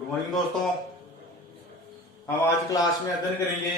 Good morning दोस्तों। हम आज क्लास में अध्ययन करेंगे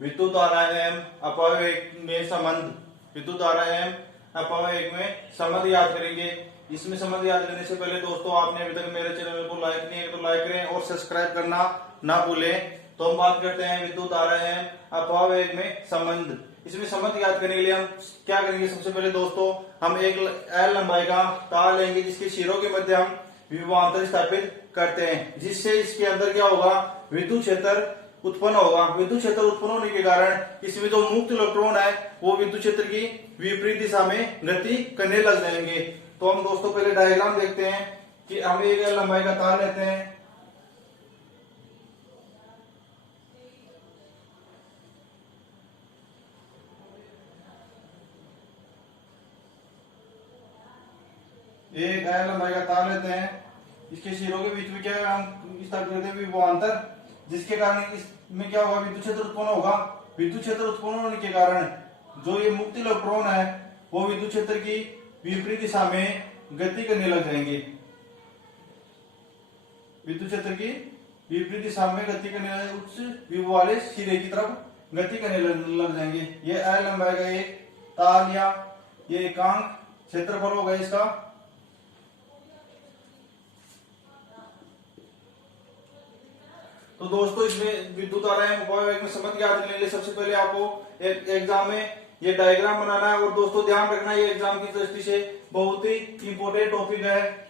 विद्युत धारा एवं अपव्यय में संबंध। विद्युत धारा एवं अपव्यय में संबंध याद करेंगे। इसमें संबंध याद करने से पहले दोस्तों आपने अभी तक मेरे चैनल को लाइक नहीं है तो लाइक करें और सब्सक्राइब करना ना भूलें। तो हम बात करते हैं विद्युत धारा एवं अपव्यय में संबंध। इसमें संबंध याद करने के लिए हम क्या करेंगे, सबसे पहले दोस्तों हम एक एल लंबाई का तार लेंगे जिसके सिरों के मध्य हम विभवांतर स्थापित करते हैं, जिससे इसके अंदर क्या होगा, विद्युत क्षेत्र उत्पन्न होगा। विद्युत क्षेत्र उत्पन्न होने के कारण इसमें जो मुक्त इलेक्ट्रॉन है वो विद्युत क्षेत्र की विपरीत दिशा में गति करने लग जाएंगे। तो हम दोस्तों पहले डायग्राम देखते हैं कि हम एक लंबाई का तार लेते हैं। एक एल लंबाई का तार लेते हैं, इसके सिरों के बीच में क्या है, हम स्थापित करते हैं विभवांतर, जिसके कारण इसमें क्या होगा, विद्युत क्षेत्र उत्पन्न होगा। विद्युत क्षेत्र उत्पन्न होने के कारण जो ये मुक्त इलेक्ट्रॉन है वो विद्युत क्षेत्र की विपरीत दिशा में गति करने लग जाएंगे। विद्युत क्षेत्र की विपरीत दिशा में गति करने उच्च विभव वाले सिरे की तरफ गति करने लग जाएंगे। ये एल लंबाई का एक तार लिया, ये एकांक क्षेत्रफल होगा इसका। तो दोस्तों इसमें विद्युत धारा एवं अपव्यय में संबंध याद करने के लिए सबसे पहले आपको एक एग्जाम में ये डायग्राम बनाना है। और दोस्तों ध्यान रखना ये एग्जाम की दृष्टि से बहुत ही इंपॉर्टेंट टॉपिक है।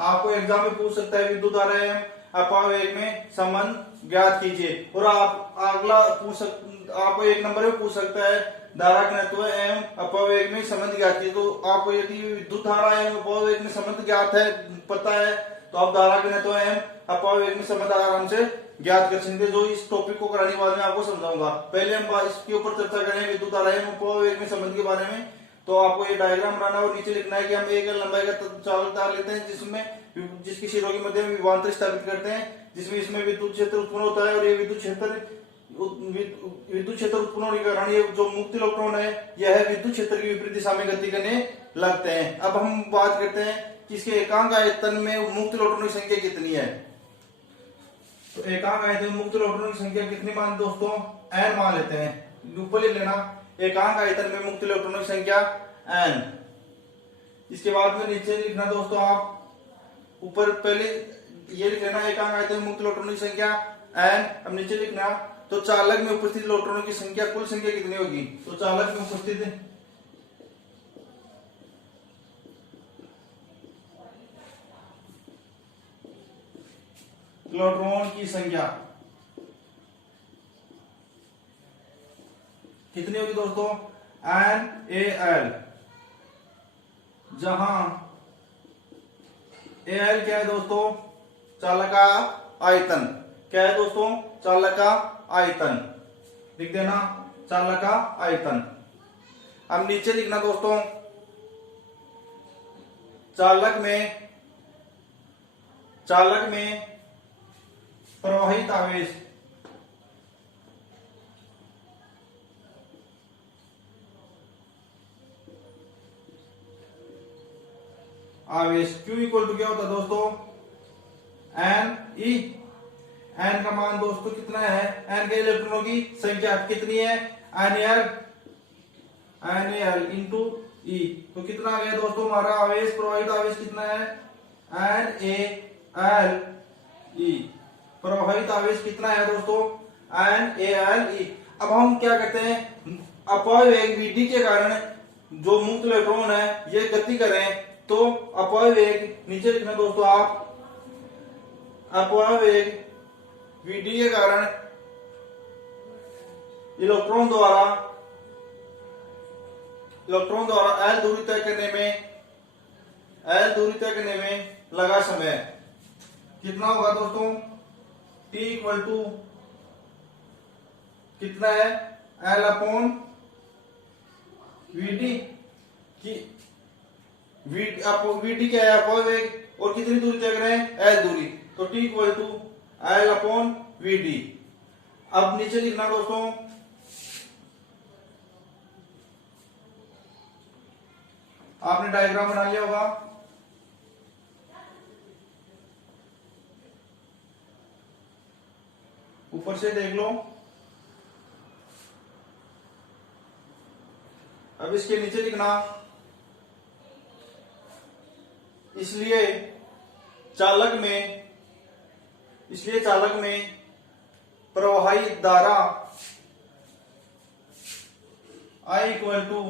आपको एग्जाम में पूछ सकता है विद्युत धारा एवं अपव्यय में संबंध ज्ञात कीजिए। और आप अगला आपको एक नंबर में पूछ सकता है धारा घनत्व एवं अपव्यय में संबंध ज्ञात कीजिए। तो आपको यदि विद्युत धारा एवं अपव्यय में संबंध ज्ञात है, पता है, तो आप धारा घनत्व एवं अपव्यय में संबंध आराम से ज्ञात कर सकते हैं। जो इस टॉपिक को कराने के बाद में आपको समझाऊंगा। पहले हम इसके ऊपर चर्चा करेंगे विद्युत धारा एवं अपव्यय में संबंध के बारे में। तो आपको ये डायग्राम बनाना और नीचे लिखना है कि हम एक लंबाई का चालक तार लेते हैं जिसकी सिरों के मध्य में विभवांतर स्थापित करते हैं, जिसमें इसमें विद्युत क्षेत्र उत्पन्न होता है। और ये विद्युत क्षेत्र उत्पन्न होने के कारण ये जो मुक्त इलेक्ट्रॉन है यह विद्युत क्षेत्र की विपरीत दिशा में गति करने लगते हैं। अब हम बात करते हैं कि इसके एकांक आयतन में मुक्त इलेक्ट्रॉनों की संख्या कितनी है। तो एकांक आयतन में मुक्त इलेक्ट्रॉनों की संख्या कितनी मान दोस्तों, n मान लेते हैं। ऊपर लिख लेना एकांक आयतन में मुक्त इलेक्ट्रॉनों की संख्या n। इसके बाद में नीचे लिखना दोस्तों, आप ऊपर पहले ये लिख लेना एकांक आयतन में मुक्त इलेक्ट्रॉनों की संख्या n। अब नीचे लिखना तो चालक में उपस्थित इलेक्ट्रॉनों की संख्या, कुल संख्या कितनी होगी। तो चालक में उपस्थित इलेक्ट्रॉन की संख्या कितनी होगी दोस्तों, NaL, जहां Al क्या है दोस्तों, चालक का आयतन। क्या है दोस्तों, चालक का आयतन। लिख देना चालक का आयतन। अब नीचे लिखना दोस्तों चालक में प्रवाहित आवेश। Q इक्वल टू क्या होता है दोस्तों, Ne। n का मान दोस्तों कितना है, n के इलेक्ट्रॉनों की संख्या कितनी है, NaL इंटू E। तो कितना आ गया दोस्तों हमारा आवेश, प्रवाहित आवेश कितना है, NaLe। प्रवाहित आवेश कितना है दोस्तों, NaLe। अब हम क्या करते हैं, अपव्यय विधि के कारण जो मुक्त इलेक्ट्रॉन है ये गति कर रहे हैं। तो अपव्यय नीचे लिखना दोस्तों आप, अपव्यय विधि के कारण इलेक्ट्रॉन द्वारा L दूरी तय करने में लगा समय कितना होगा दोस्तों, T इक्वल टू कितना है, L अपॉन Vd की Vd क्या है, अपव्यय, और कितनी दूरी तय कर रहे हैं, L दूरी। तो T equal to L upon Vd। अब नीचे लिखना दोस्तों आपने डायग्राम बना लिया होगा। ऊपर से देख लो। अब इसके नीचे लिखना, इसलिए चालक में प्रवाहित धारा I इक्वल टू,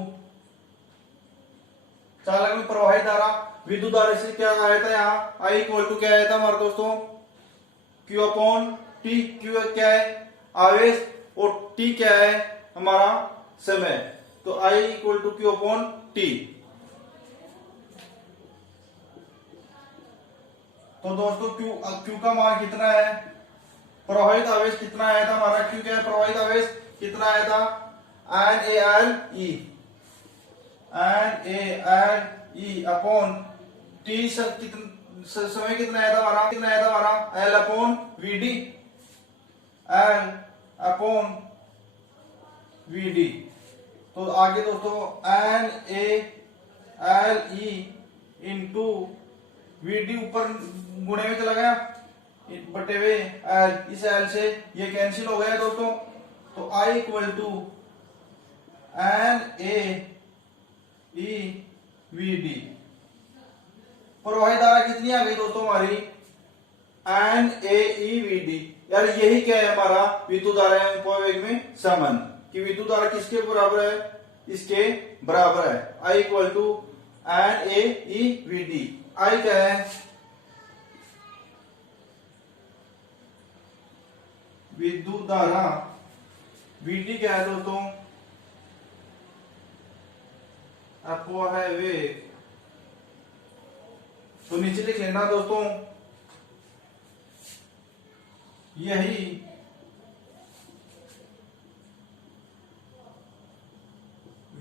चालक में प्रवाहित धारा विद्युत धारा से क्या आया था यहाँ, I इक्वल टू क्या आया था हमारे दोस्तों, Q अपॉन T। Q क्या है आवेश और T क्या है हमारा समय, तो I equal to Q upon T। तो दोस्तों Q का मान कितना है, प्रवाहित आवेश कितना आया था हमारा, Q क्या है प्रवाहित आवेश कितना आया था, NaLe अपॉन T समय कितना आया था हमारा, L अपॉन Vd। तो आगे दोस्तों NaLe इंटू Vd ऊपर गुणे में चला गया बटे हुए L, इस L से ये कैंसिल हो गया दोस्तों। तो I इक्वल टू NaeVd। प्रवाहित धारा कितनी आ गई दोस्तों हमारी, NaeVd। यार यही क्या है हमारा विद्युत धारा एवं उपवेग में संबंध, कि विद्युत धारा किसके बराबर है, इसके बराबर है। I equal to NaeVd। I क्या है विद्युत धारा, Vd क्या है दोस्तों अपवाहवेग। तो नीचे लिख लेना दोस्तों, यही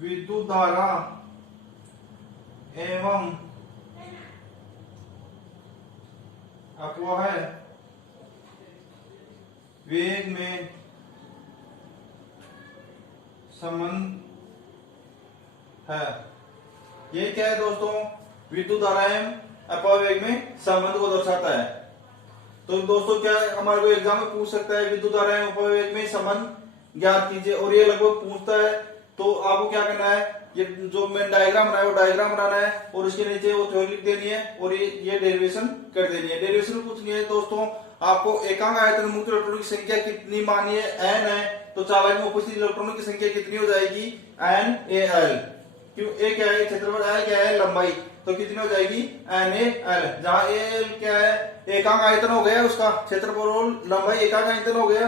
विद्युत धारा एवं अपवाहवेग में संबंध है। ये क्या है दोस्तों, विद्युत धारा एवं अपवाहवेग में संबंध को दर्शाता है। तो दोस्तों क्या हमारे को एग्जाम में पूछ सकता है, विद्युत धारा एवं अपवाहवेग में संबंध ज्ञात कीजिए, और ये लगभग पूछता है। तो आपको क्या करना है, ये जो मैं डायग्राम बनाया वो डायग्राम बनाना है, और इसके नीचे वो थ्योरी लिख देनी है, और ये डेरिवेशन कर देनी है। डेरिवेशन कुछ नहीं है दोस्तों, आपको एकांक आयतन मुक्त इलेक्ट्रॉनों की संख्या कितनी मानी है, n है, तो चालक में उपस्थित इलेक्ट्रॉनों की संख्या कितनी हो जाएगी, NaL। क्यों, ए क्या है क्षेत्रफल, L क्या है लंबाई, तो कितनी हो जाएगी NaL। जहां Al क्या है एकांक आयतन हो गया, उसका क्षेत्रफल और लंबाई एकांक आयतन हो गया।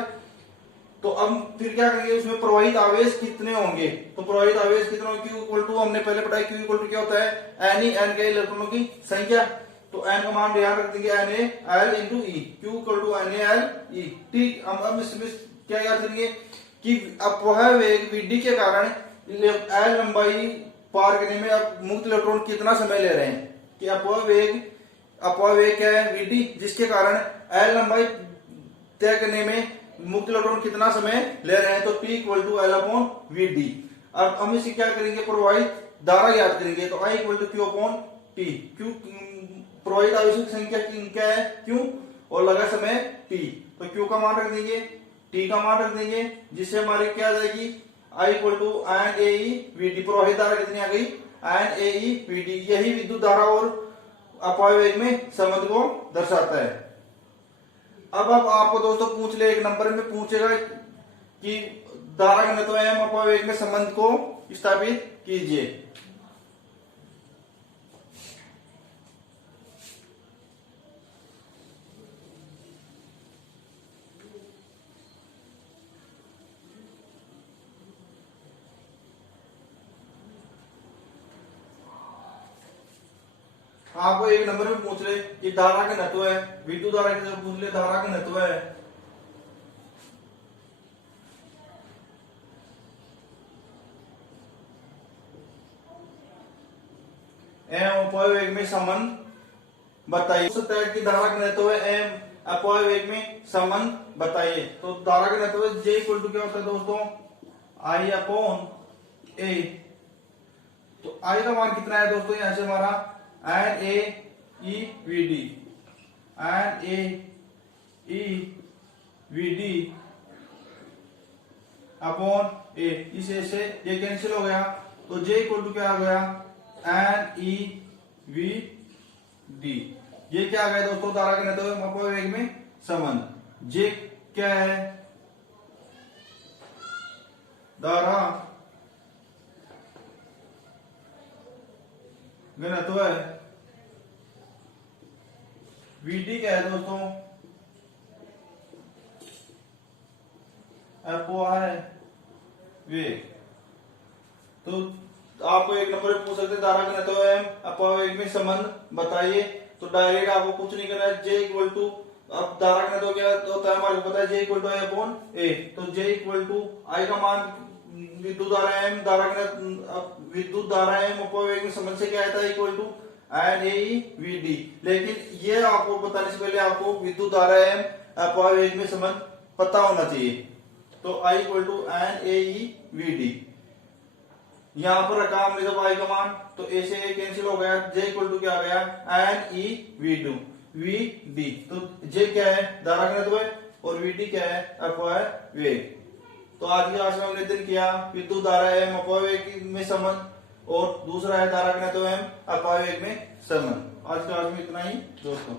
तो अब फिर क्या करेंगे, उसमें प्रवाहित आवेश कितने होंगे, तो प्रवाहित आवेश कितने होंगे, Q इक्वल टू हमने पहले पढ़ा, Q इक्वल टू क्या होता है N के इलेक्ट्रॉनों की संख्या। तो N का मान ध्यान रख देंगे NaL into E, Q equal to NaLe। ठीक, हम इसमें क्या याद करेंगे कि अपवाहवेग Vd के कारण L लंबाई पार करने में अब मुक्त इलेक्ट्रॉन कितना समय ले रहे हैं, कि अपवाहवेग क्या है Vd, जिसके कारण L लंबाई तय करने में मुक्त इलेक्ट्रॉन कितना समय ले रहे हैं, तो T equal to L upon Vd। अब हम इसे क्या करेंगे, प्रवाहित धारा याद करेंगे, तो I equal to Q upon T। Q प्रवाहित आवेश की संख्या क्या है Q, और लगा समय T, तो Q का मान रख देंगे, T का मान रख देंगे, जिससे हमारी क्या आ जाएगी I इक्वल टू NaeVd। प्रवाहित धारा कितनी आ गई NaeVd। यही विद्युत धारा और अपवाहवेग में संबंध को दर्शाता है। अब आपको दोस्तों पूछ ले, एक नंबर में पूछेगा कि धारा घनत्व एवं अपवाहवेग में संबंध को स्थापित कीजिए। आपको एक नंबर में पूछ ले कि धारा घनत्व है, विद्युत धारा के पूछ ले धारा घनत्व है, एवं अपवाहवेग में संबंध बताइए। हो सकता है कि धारा घनत्व है एवं अपवाहवेग में संबंध बताइए। तो धारा घनत्व J इक्वल टू क्या होता है दोस्तों, I अपॉन A। तो I का मान कितना है दोस्तों, यहां से हमारा NaeVd अपॉन ए, इस ए से ये कैंसिल हो गया, तो जे इक्वल टू क्या आ गया, एन ई वी डी। ये क्या आ गया दोस्तों, धारा घनत्व एवं अपव्यय में संबंध। जे क्या है, धारा घनत्व है, वीडी क्या है दोस्तों, अपव्यय वेग। तो आपको एक नंबर पे पूछ सकते हैं धारा घनत्व एवं अपव्यय में संबंध बताइए। तो डायरेक्ट आपको कुछ नहीं करना है, जे इक्वल टू, अब धारा घनत्व क्या होता है हमारे को पता है, J equal to I upon ए। तो जे इक्वल टू आई का मान विद्युत धारा एवं धारा घनत्व, विद्युत धारा एवं अपव्यय में संबंध से क्या आता है, equal to N A V D. लेकिन ये आपको बताने से पहले आपको विद्युत धारा एवं अपव्यय में संबंध पता होना चाहिए। तो I equal to N A V d, यहां पर रखा हमने जब आई का मान, तो ए से ए कैंसिल हो गया, जे इक्वल टू क्या आ गया, एन ई वी डी। तो जे क्या है, धारा घनत्व है, और वी डी क्या है, अपव्यय वेग। तो आज की क्लास में हमने अध्ययन किया विद्युत धारा एवं अपव्यय में संबंध, और दूसरा है धारा घनत्व एवं अपव्यय में संबंध। आज की क्लास में इतना ही दोस्तों।